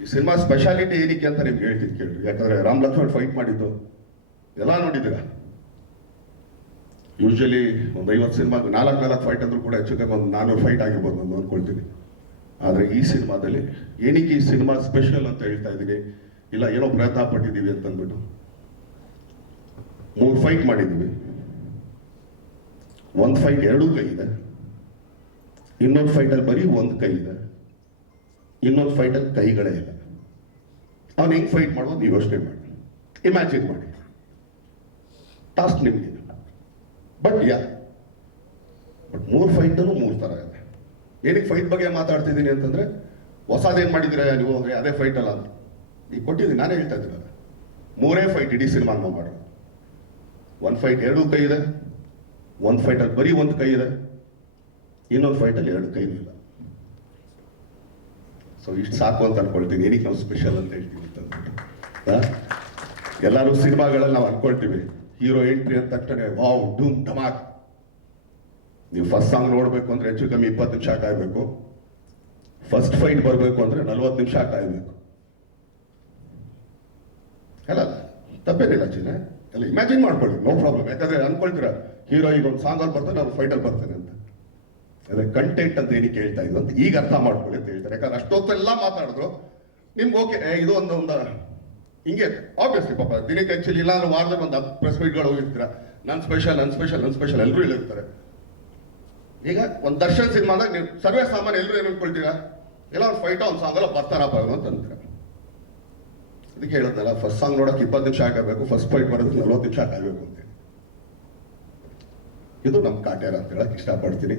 ಈ cinema speciality ಏನಕ್ಕೆ ಅಂತ ನಿಮ್ಗೆ ಹೇಳ್ತಿದ್ದು ಕೇಳ್ರಿ. ಯಾಕಂದ್ರೆ ರಾಮ್ ಲಕ್ಷ್ಮಣ್ ಫೈಟ್ ಮಾಡಿದ್ದು ಎಲ್ಲ ನೋಡಿದ್ದೀರ. ಯೂಶಲಿ ಒಂದು 50 ಸಿನಿಮಾ 4 ಫೈಟ್ ಅಂದ್ರೂ ಕೂಡ ಹೆಚ್ಚು ಕಮ್ಮಿ ಒಂದು 400 ಫೈಟ್ ಆಗಿರ್ಬೋದು ನಾನು ಅನ್ಕೊಳ್ತೀನಿ. ಆದರೆ ಈ ಸಿನಿಮಾದಲ್ಲಿ ಏನಕ್ಕೆ ಈ ಸಿನಿಮಾ ಸ್ಪೆಷಲ್ ಅಂತ ಹೇಳ್ತಾ ಇದ್ದೀನಿ, ಇಲ್ಲ ಏನೋ ಪ್ರಯತ್ನ ಪಟ್ಟಿದ್ದೀವಿ ಅಂತಂದ್ಬಿಟ್ಟು 3 ಫೈಟ್ ಮಾಡಿದ್ದೀವಿ. ಒಂದು ಫೈಟ್ 2 ಕೈ ಇದೆ, ಇನ್ನೊಂದು ಫೈಟಲ್ಲಿ ಬರೀ 1 ಕೈ ಇದೆ, ಇನ್ನೊಂದು ಫೈಟಲ್ಲಿ ಕೈಗಳೇ ಇಲ್ಲ. ಅವ್ನು ಹೆಂಗೆ ಫೈಟ್ ಮಾಡೋದು ನೀವು ಯೋಚನೆ ಮಾಡಿ, ಇಮ್ಯಾಜಿನ್ ಮಾಡಿ. ಟಾಸ್ಕ್ ನಿಮಗೆ. ಬಟ್ 3 ಫೈಟಲ್ಲೂ 3 ಥರ ಇದೆ. ಏನಕ್ಕೆ ಫೈಟ್ ಬಗ್ಗೆ ಮಾತಾಡ್ತಿದ್ದೀನಿ ಅಂತಂದ್ರೆ, ಹೊಸದೇನು ಮಾಡಿದ್ರೆ ನೀವು ಅಂದರೆ ಅದೇ ಫೈಟ್ ಅಲ್ಲ ಅಂತ ಈಗ ಕೊಟ್ಟಿದ್ದೀನಿ. ನಾನೇ ಹೇಳ್ತಾ ಇದ್ದೀನಲ್ಲ, 3 ಫೈಟ್ ಇಡೀ ಸಿನಿಮಾ ಮಾಡೋದು. 1 ಫೈಟ್ 2 ಕೈ ಇದೆ, 1 ಫೈಟಲ್ಲಿ ಬರೀ 1 ಕೈ ಇದೆ, ಇನ್ನೊಂದು ಫೈಟಲ್ಲಿ 2 ಕೈನೂ ಇಲ್ಲ. ಸೊ ಇಷ್ಟು ಸಾಕು ಅಂತ ಅನ್ಕೊಳ್ತೀನಿ. ಏನಕ್ಕೆ ನಾವು ಸ್ಪೆಷಲ್ ಅಂತ ಹೇಳ್ತೀವಿ ಅಂತಂದ್ಬಿಟ್ಟು, ಎಲ್ಲರೂ ಸಿನಿಮಾಗಳಲ್ಲಿ ನಾವು ಅನ್ಕೊಳ್ತೀವಿ ಹೀರೋ ಎಂಟ್ರಿ ಅಂದ ತಕ್ಷಣ ವಾವ್ ಡೂಮ್ ಧಮಾಕ್. ನೀವು ಫಸ್ಟ್ ಸಾಂಗ್ ನೋಡಬೇಕು ಅಂದ್ರೆ ಹೆಚ್ಚು ಕಮ್ಮಿ 20 ನಿಮಿಷ ಕಾಯಬೇಕು. ಫಸ್ಟ್ ಫೈಟ್ ಬರಬೇಕು ಅಂದ್ರೆ 40 ನಿಮಿಷ ಕಾಯಬೇಕು. ಅಲ್ಲ ತಪ್ಪೇನಿಲ್ಲ ಚಿನ್ನ, ಎಲ್ಲ ಇಮ್ಯಾಜಿನ್ ಮಾಡ್ಕೊಳ್ಳಿ, ನೋ ಪ್ರಾಬ್ಲಮ್. ಯಾಕಂದ್ರೆ ಅನ್ಕೊಳ್ತೀರಾ ಹೀರೋ ಈಗ ಒಂದು ಸಾಂಗಲ್ಲಿ ಬರ್ತಾನೆ, ನಾವು ಫೈಟಲ್ಲಿ ಬರ್ತಾನೆ ಅಂತ. ಅದೇ ಕಂಟೆಂಟ್ ಅಂತ ಏನಕ್ಕೆ ಹೇಳ್ತಾ ಇದ್ದು ಅಂತ ಈಗ ಅರ್ಥ ಮಾಡ್ಕೊಳ್ಳಿ ಅಂತ ಹೇಳ್ತಾರೆ. ಯಾಕಂದ್ರೆ ಅಷ್ಟೊತ್ತೆಲ್ಲ ಮಾತಾಡಿದ್ರು ನಿಮ್ಗೆ ಓಕೆ ಇದು ಒಂದು ಹಿಂಗೆ ಆಬ್ವಿಯಸ್ಲಿ ಪಾಪ ದಿನಕ್ಕೆ ಆಕ್ಚುಲಿ ಇಲ್ಲ ಅಂದ್ರೆ ವಾರದಲ್ಲಿ ಒಂದು 10 ಪ್ರೆಸ್ ಮೀಟ್ಗಳು ಹೋಗಿರ್ತೀರ. ನನ್ ಸ್ಪೆಷಲ್ ಎಲ್ಲರೂ ಹೇಳಿರ್ತಾರೆ. ಈಗ ಒಂದು ದರ್ಶನ್ ಸಿನಿಮಾದಾಗ ನೀವು ಸರ್ವೇ ಸಾಮಾನ್ಯ ಎಲ್ಲರೂ ಏನು ಅನ್ಕೊಳ್ತೀರಾ, ಎಲ್ಲ ಒಂದು ಫೈಟ್ ಒಂದು ಸಾಂಗಲ್ಲ ಬರ್ತಾರಪ್ಪ ಅಂತ ಅಂತೀರ. ಅದಕ್ಕೆ ಹೇಳೋದಲ್ಲ, ಫಸ್ಟ್ ಸಾಂಗ್ ನೋಡೋಕೆ 20 ನಿಮಿಷ ಆಗಬೇಕು, ಫಸ್ಟ್ ಫೈಟ್ ಬರೋದಕ್ಕೆ 40 ನಿಮಿಷ ಆಗಬೇಕು ಅಂತೇಳಿ. ಇದು ನಮ್ಮ ಕಾಟ್ಯಾರ ಅಂತ ಹೇಳಕ್ ಇಷ್ಟಪಡ್ತೀನಿ.